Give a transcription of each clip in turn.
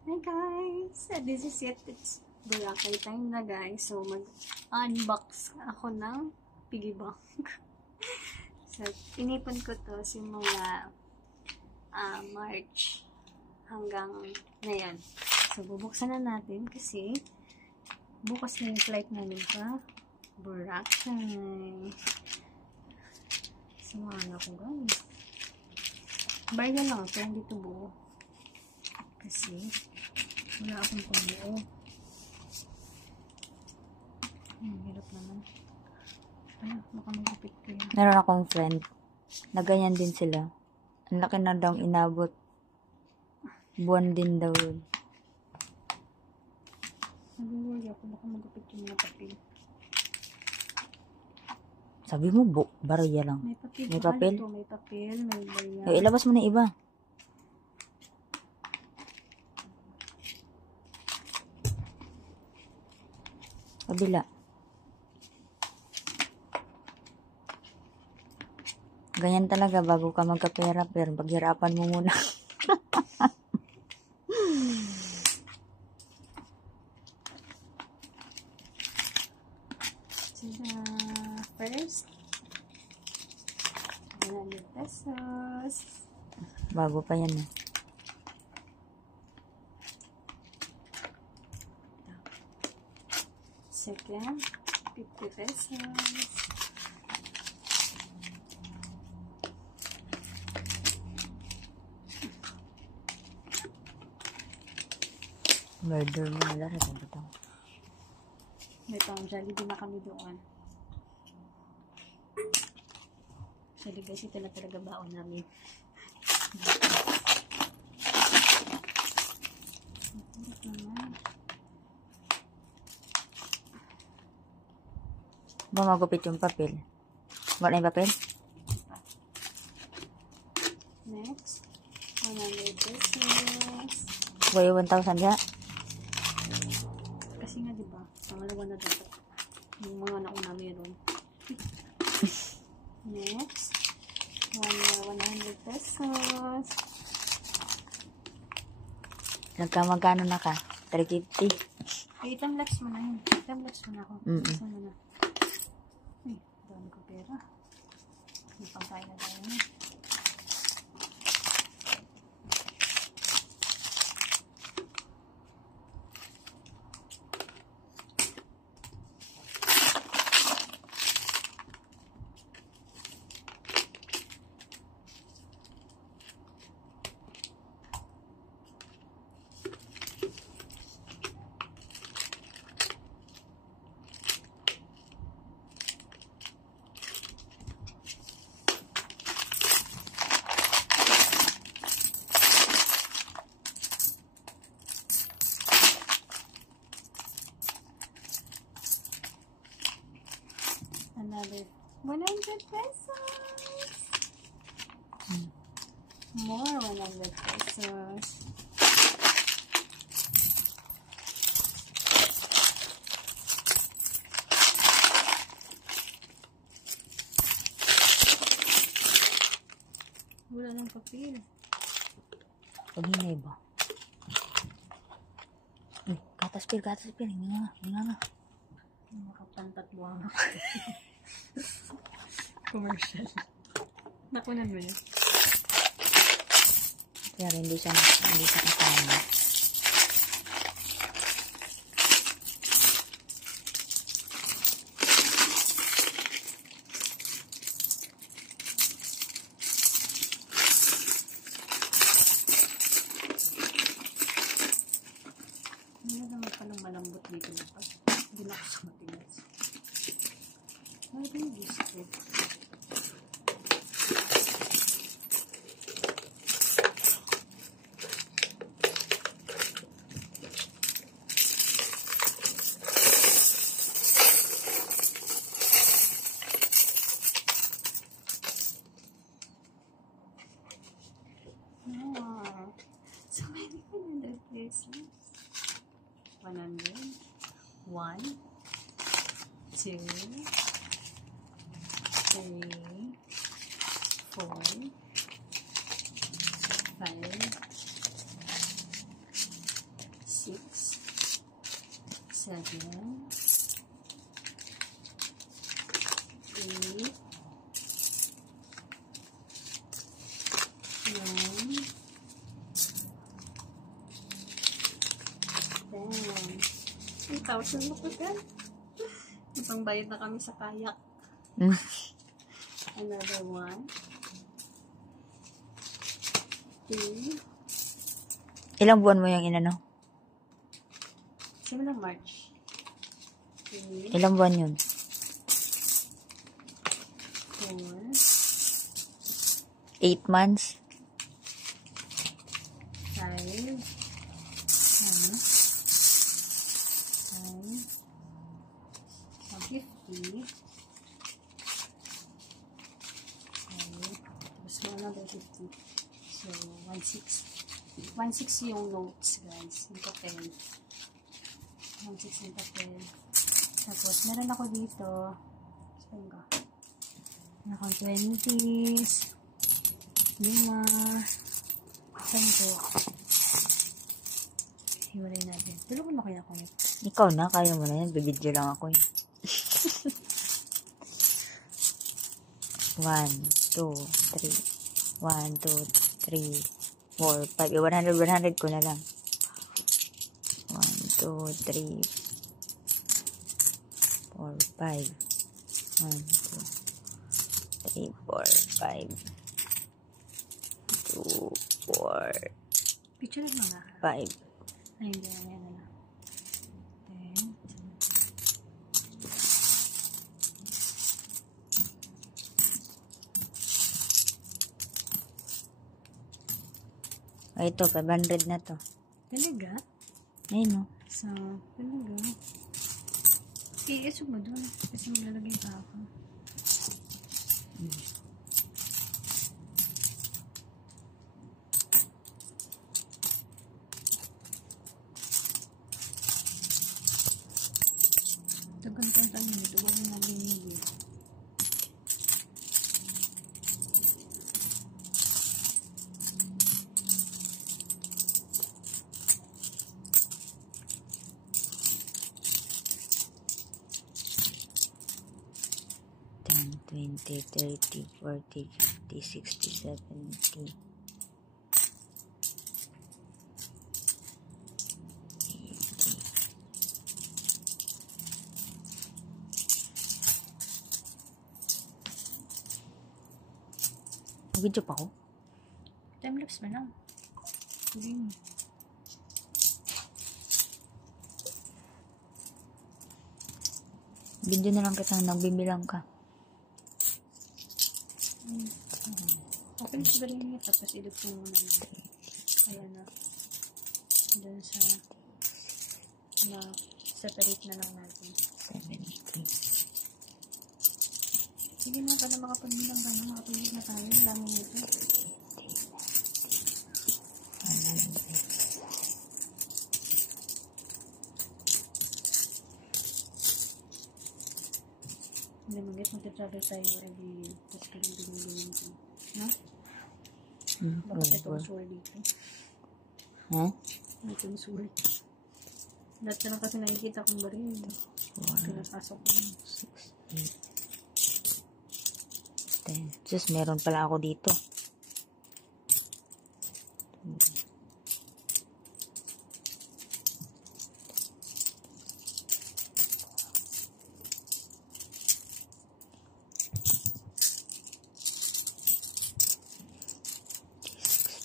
Hi guys! This is it. It's Boracay time na guys. So mag-unbox ako ng piggy bank. So inipon ko to simula March hanggang ngayon. So bubuksan na natin kasi bukas na yung flight namin pa Boracay. Samahan ako guys. Barya lang pero hindi to buo. Kasi wala akong pambuo. Hirap naman. Ay, baka magupit ko yun. Meron akong friend na ganyan din sila. Ang laki na daw inabot. Buwan din daw yun. Nag-worry ako, baka magupit yung mga papel. Sabi mo, barya lang. May papel. May papel? Ito, may papel, may barya. Ay, ilabas mo na iba. Kabila. Ganyan talaga bago ka magkapera, pero paghirapan mo muna. First, 100 pesos. Bago pa yan eh. Second, 50 pesos. Murder mo na lang. Ito. May pang Jollibee na kami doon. Actually guys, ito na talaga baon namin. Ba magupit yung papel? Wala yung papel? Next, 100 pesos. Bayo 1,000 ya? Kasi nga diba, pangalawa na dapat. Yung mga nauna meron. Next, 100 pesos. Magkano na ka? 350? Ay, itamlax mo na yun. Itamlax mo na ako. Isa mo na. Ay, dami ko pera. May pangkain na tayo na. Another 100 pesos. More 100 pesos. Wala ng papel. Paghinay ba? Gatas pil. Hinga nga. Makapantat buwang ako. Commercial. Nakunan mo yun? Kaya hindi siya kasama. Hindi naman palang malambot dito na pa. Hindi na ako sa matigas. Why do you use it? So many 100 pesos. 100. 1, 2, 3, 4, 5, 7, 8, 9, 10. 1,000 mo ko yan. Ibang bayad na kami sa kayak. Another one. 2. Ilang buwan mo yung inano? Simulang March. 3, Ilang buwan yun? 4, 8 months? 5, 6, 50. Tapos mo another 50. So, 1,600. 1,600 yung notes, guys. Yung papel. 1,600 yung papel. Tapos, meron ako dito. Saan ka? Meron akong 20s. 5. 10. Hiwalay natin. Tulungan mo kaya ko yun. Ikaw na, kaya mo na yan. Bibidyo lang ako yun. 1, 2, 3. 1, 2, 3, 4, 5. 100 ko na lang. 1, 2, 3, 4, 5. 1, 2, 3, 4, 5. 2, 4, Picture mo nga. 5. Ay, hindi na yan na. 10. Ay, ito, 500 na to. Talaga? Ayun, no? So, talaga. I-isog mo dun. Kasi maglalagay pa ako. Tagan ko ang tanong nito. Huwag na binigay. Ten, 20, 30, 40, 50, 60, 70. 80. Video pa ako? Time-lapse ba lang? Hindi mo. Video na lang kita nagbibilang ka. Open ko ba rin niya tapos ilip ko muna na. Kaya na. Doon sa na separate na lang natin. 70. Sige na pala makapagbilang ka na. Makapagbilang na tayo. Ang dami nito. 100. Hindi mo guys, magta-travel tayo every year. Tapos ka rin binigyan ko. Ha? Bakit ito ang sure dito? Ha? Ito ang sure. Lahat na lang kasi nakikita kong baril. Pinapasok ko. 6, 8, 10. Diyos, meron pala ako dito.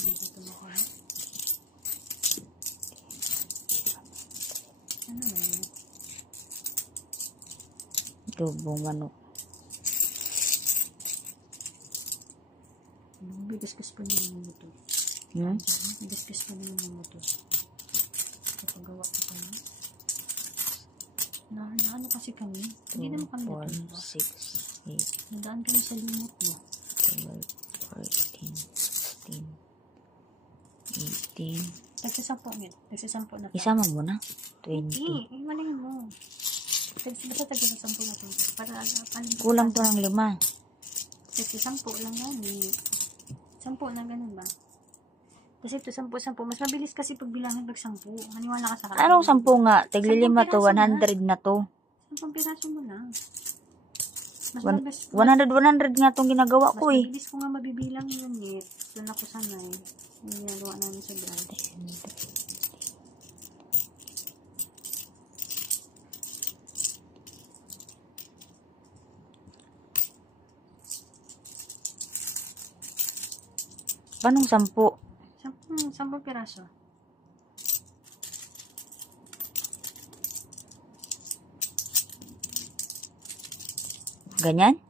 Dito mo ko. Ano ba yun? Lubong manok. Bigas-gas pa niya yung motor. Bigas-gas pa niya yung motor. Kapagawa ko kami. Ano kasi kami? Hindi naman kami 4, natumba. 6, 8, Nadaan kami sa limot mo. 12, 14, 16, 18. Nagsasampo niya. Nagsasampo na tayo. Isama mo na. 20. Hindi. Imalingin mo. Basta tagsasampo na tayo. Para Kulang to ng 5. Nagsasampo lang yan. 10 na ganun ba? Kasi ito, 10-10. Mas mabilis kasi pagbilangin pag 10. Maniwala ka sa akin. Anong 10 nga? Tigli-5 to, 10 piraso 100 na to. 10 piraso mo lang. Mas 100 nga tong ginagawa ko eh. mabilis ko nga mabibilang yun eh. Doon ako sanay. Yung ginagawa namin sa brand. Panong 10? 10 piraso. Ganyan?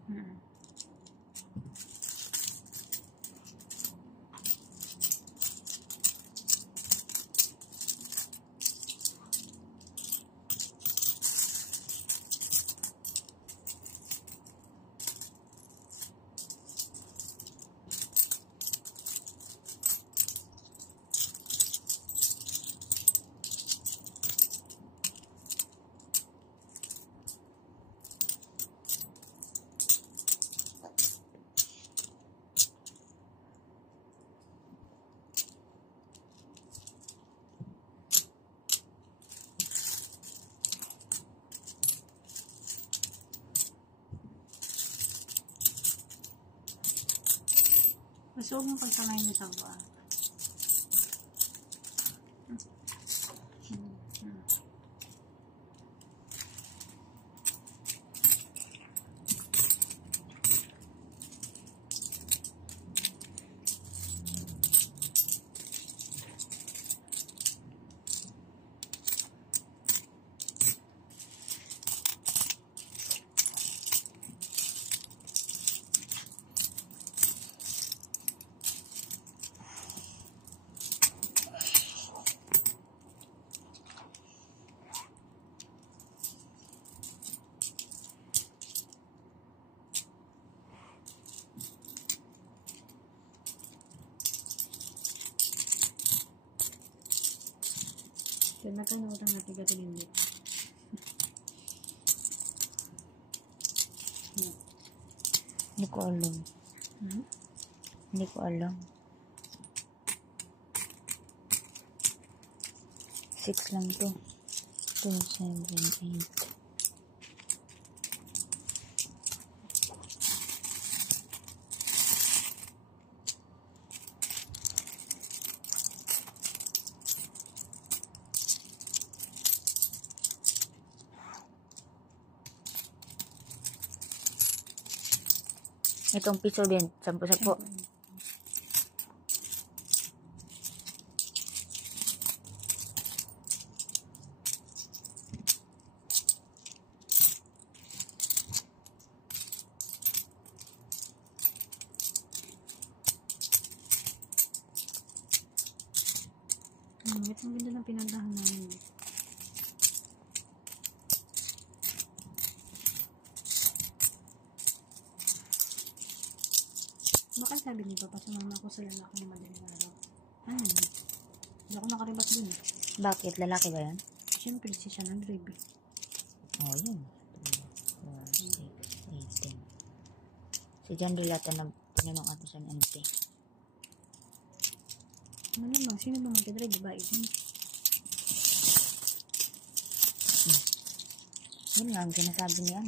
Mas huwag mo pagkamay mo sa buwan. Kaya nakalimutan natin gatilin dito. Hindi ko alam. Hindi ko alam. 6 lang to. 2, 7, 8. Itong piso din, 10-10. Ito ang ganda ng pinagdahan namin. Baka sabi ni Papa, sumama ako sa lalaki na madaling araw. Ano yun? Hindi ako nakaribat dun eh. Bakit? Lalaki ba yan? Siyempre, si siya nag-drive eh. Oh, yun. 2, 4, 6, 8, 10. Si John Dilata na tinanong ako sa NP. Ano naman? Sino ba mag-drive? Diba? Yun nga ang sinasabi niya.